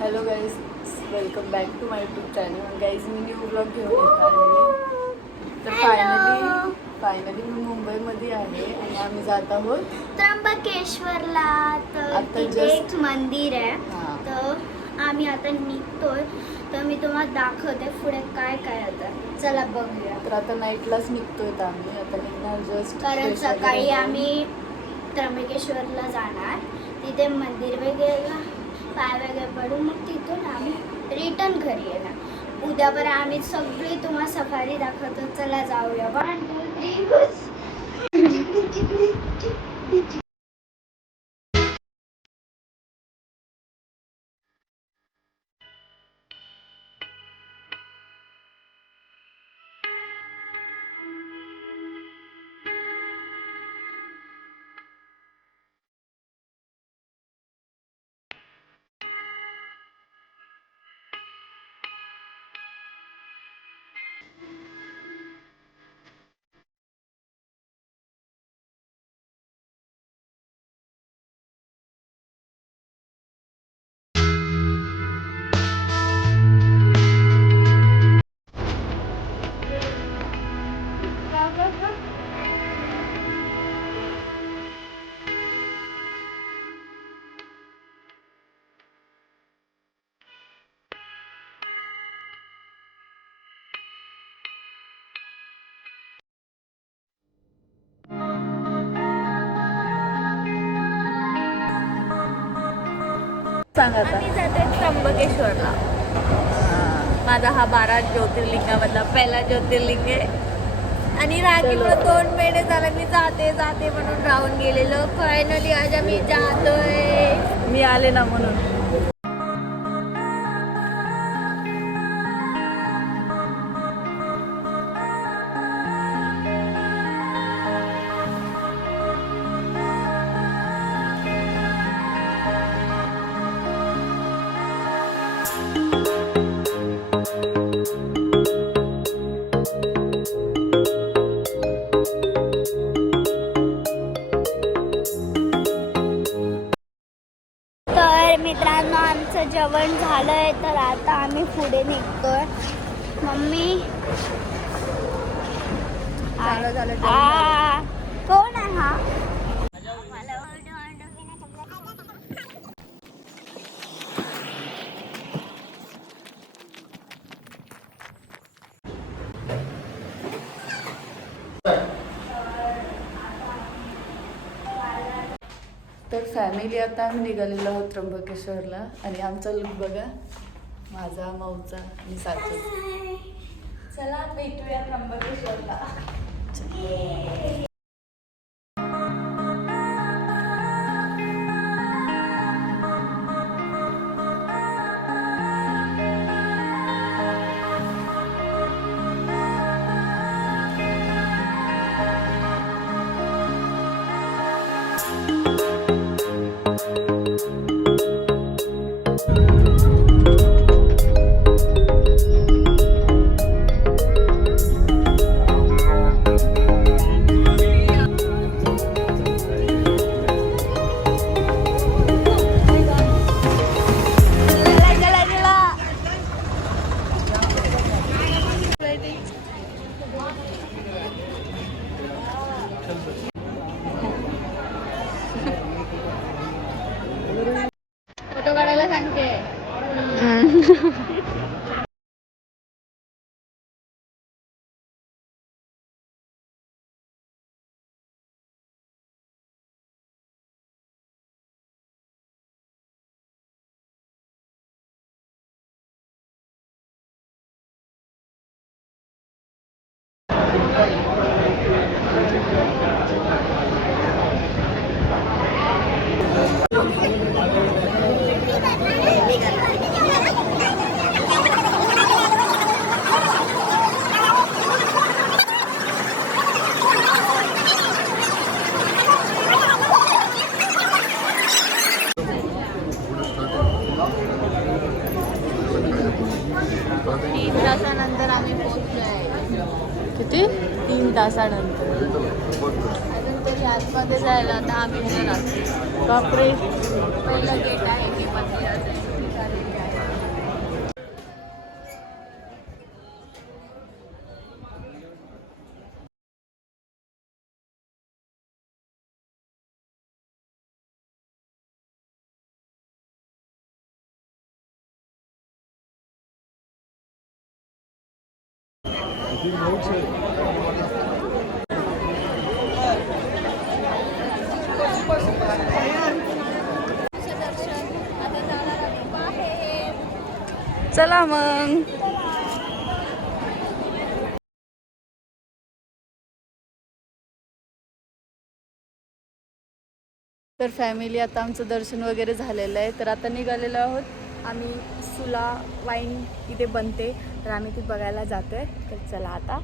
Hello guys, welcome back to my YouTube channel. Guys मी new blog घेऊन येत आहे. तर फायनली मी मुंबईमध्ये आहे आणि आम्ही जात आहोत त्र्यंबकेश्वरला. तर आता तिथे एक मंदिर आहे. तर आम्ही आता निघतोय. तर मी तुम्हाला दाखवते पुढे काय काय होतं. चला बघूया. तर आता नाईटलाच निघतोय आम्ही. आता निघणार जस्ट, कारण सकाळी आम्ही त्र्यंबकेश्वरला जाणार. तिथे मंदिर वगैरे पाय वगैरे पडून मग तिथून आम्ही रिटर्न घरी येणार. उद्यापर्यंत आम्ही सगळी तुम्हाला सफारी दाखवतो. चला जाऊया. 1 2 3 सांग आता. आम्ही जातोय त्र्यंबकेश्वरला. माझा हा 12 ज्योतिर्लिंगामधला पहिला ज्योतिर्लिंग आहे. आणि राखीमुळे 2 महिने झाले मी जाते म्हणून राहून गेलेलो. फायनली आज आम्ही जातोय. मी आले ना म्हणून. मित्रांनो, आमचं जेवण झालंय. तर आता आम्ही पुढे निघतोय. मम्मी कोण आहे हा? तर फॅमिली आता आम्ही निघालेलो आहोत त्र्यंबकेश्वरला. आणि आमचा लुक बघा, माझा, माऊचा आणि साचा. चला भेटूया त्र्यंबकेश्वरला. फोटो काढायला सांगते. किती? 3 तासानंतर. अजून तरी आतमध्ये जायला आता आम्ही बापरे. पहिलं गेट आहे की मंदिराचं. चला मग. तर फॅमिली आता आमचं दर्शन वगैरे झालेलं आहे. तर आता निघालेलो आहोत आम्ही. सुला वाईन इथे बनते तर आम्ही ती बघायला जातोय. तर चला आता.